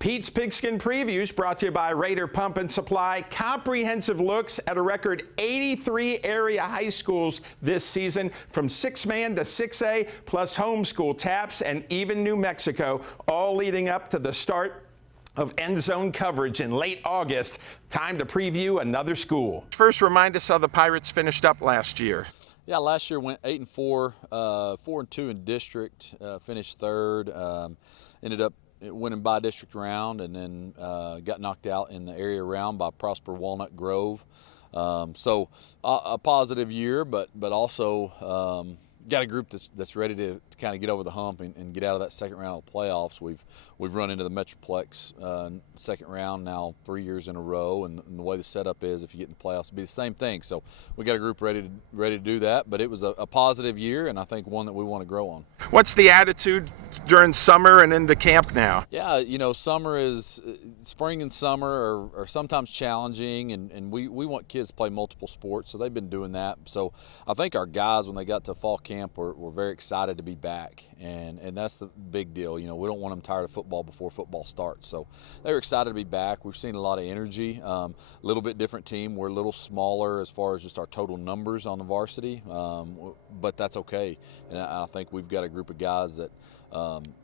Pete's Pigskin Previews brought to you by Raider Pump and Supply. Comprehensive looks at a record 83 area high schools this season, from 6-man to 6A, plus homeschool taps and even New Mexico, all leading up to the start of end zone coverage in late August. Time to preview another school. First, remind us how the Pirates finished up last year. Yeah, last year went 8-4, 4-2 in district, finished third, ended up winning by district round, and then got knocked out in the area round by Prosper Walnut Grove. So a positive year, but also got a group that's ready to kind of get over the hump and get out of that second round of the playoffs. We've run into the Metroplex second round now 3 years in a row, and the way the setup is, if you get in the playoffs, it'll be the same thing. So we got a group ready to do that. But it was a positive year, and I think one that we want to grow on. What's the attitude during summer and into camp now? Yeah, spring and summer are sometimes challenging, and we want kids to play multiple sports, so they've been doing that. So I think our guys, when they got to fall camp, were very excited to be back, and that's the big deal. We don't want them tired of football before football starts. So they were excited to be back. We've seen a lot of energy. A little bit different team. We're a little smaller as far as just our total numbers on the varsity, but that's okay. And I think we've got a group of guys that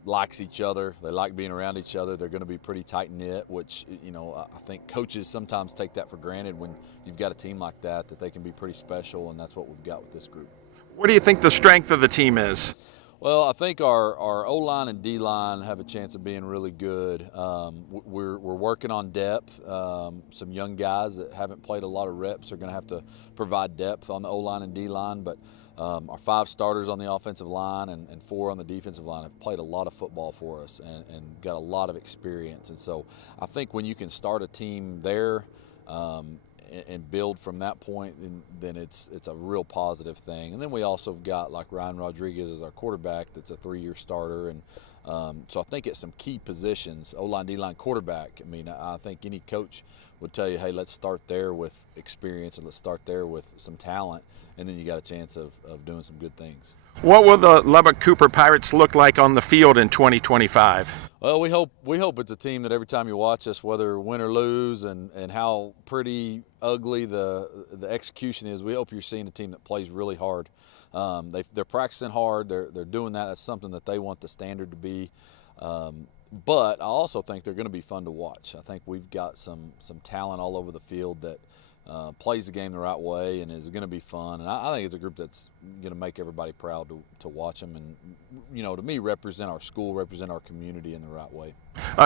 likes each other. They like being around each other. They're going to be pretty tight-knit, which, I think coaches sometimes take that for granted when you've got a team like that they can be pretty special, and that's what we've got with this group. What do you think the strength of the team is? Well, I think our O-line and D-line have a chance of being really good. We're working on depth. Some young guys that haven't played a lot of reps are going to have to provide depth on the O-line and D-line, but our 5 starters on the offensive line and 4 on the defensive line have played a lot of football for us and got a lot of experience. And so I think when you can start a team there and build from that point, then it's a real positive thing. And then we also got like Ryan Rodriguez as our quarterback that's a 3-year starter. And so I think at some key positions, O-line, D-line, quarterback, I think any coach would tell you, hey, let's start there with experience and let's start there with some talent, and then you got a chance of doing some good things. What will the Lubbock-Cooper Pirates look like on the field in 2025? Well, we hope it's a team that every time you watch us, whether win or lose, and how pretty ugly the execution is, we hope you're seeing a team that plays really hard. They're practicing hard. They're doing that. That's something that they want the standard to be. But I also think they're going to be fun to watch. I think we've got some talent all over the field that plays the game the right way and is going to be fun. And I think it's a group that's going to make everybody proud to watch them and, to me, represent our school, represent our community in the right way.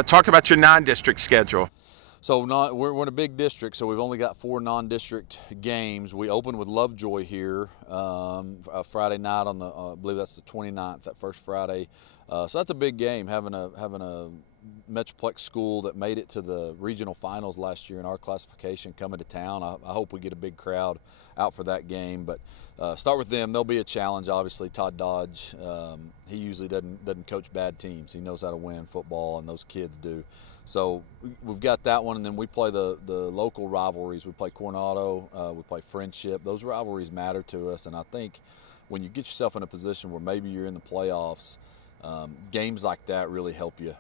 Talk about your non-district schedule. So we're in a big district, so we've only got 4 non-district games. We open with Lovejoy here Friday night on I believe that's the 29th, that first Friday. So that's a big game, having a Metroplex school that made it to the regional finals last year in our classification coming to town. I hope we get a big crowd out for that game. But start with them. They'll be a challenge, obviously. Todd Dodge, he usually doesn't coach bad teams. He knows how to win football, and those kids do. So we've got that one, and then we play the local rivalries. We play Coronado, we play Friendship. Those rivalries matter to us, and I think when you get yourself in a position where maybe you're in the playoffs, games like that really help you.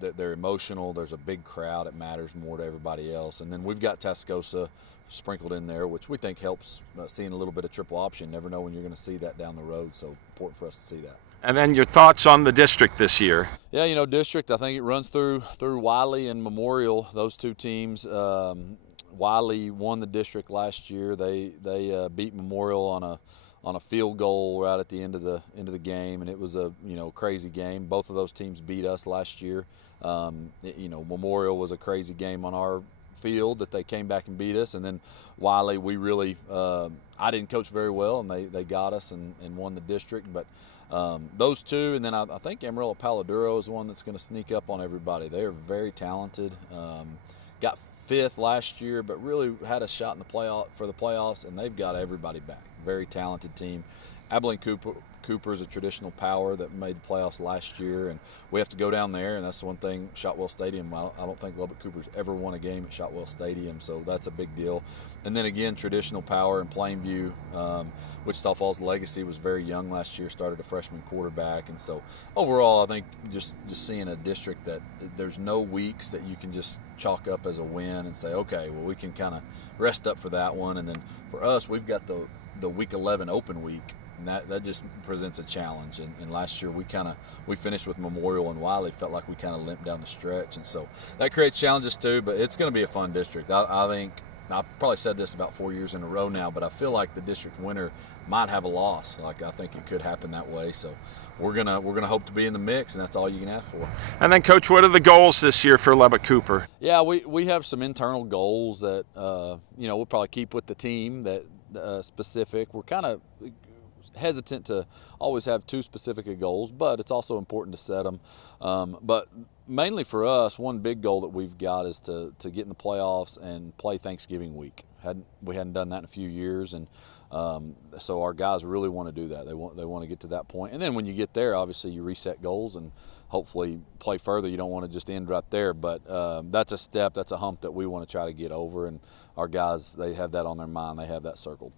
They're emotional. There's a big crowd. It matters more to everybody else. And then we've got Tascosa sprinkled in there, which we think helps seeing a little bit of triple option. Never know when you're going to see that down the road, so important for us to see that. And then your thoughts on the district this year? Yeah, district, I think it runs through Wiley and Memorial, those 2 teams. Wiley won the district last year. They beat Memorial on a field goal right at the end of the game, and it was a crazy game. Both of those teams beat us last year. Memorial was a crazy game on our field that they came back and beat us, and then Wiley, we really I didn't coach very well, and they got us and won the district. But those 2, and then I think Amarillo Paladuro is one that's going to sneak up on everybody. They are very talented. Got 5th last year, but really had a shot in the playoffs, and they've got everybody back. Very talented team. Abilene Lubbock-Cooper is a traditional power that made the playoffs last year, and we have to go down there, and that's the one thing, Shotwell Stadium, I don't think Lubbock-Cooper's ever won a game at Shotwell Stadium, so that's a big deal. And then again, traditional power in Plainview. Wichita Falls Legacy was very young last year, started a freshman quarterback, and so overall I think just seeing a district that there's no weeks that you can just chalk up as a win and say, okay, well, we can kind of rest up for that one. And then for us, we've got the week 11 open week, and that just presents a challenge. And last year we finished with Memorial and Wiley, felt like we kind of limped down the stretch, and so that creates challenges too. But it's going to be a fun district. I think I've probably said this about 4 years in a row now, but I feel like the district winner might have a loss. Like, I think it could happen that way. So we're gonna hope to be in the mix, and that's all you can ask for. And then, Coach, what are the goals this year for Lubbock-Cooper? Yeah, we have some internal goals that we'll probably keep with the team that specific. We're kind of hesitant to always have too specific of goals, but it's also important to set them. But mainly for us, one big goal that we've got is to get in the playoffs and play Thanksgiving week. We hadn't done that in a few years, and so our guys really want to do that. They want to get to that point. And then when you get there, obviously you reset goals and hopefully play further. You don't want to just end right there, but that's a step, that's a hump that we want to try to get over, and our guys, they have that on their mind. They have that circled.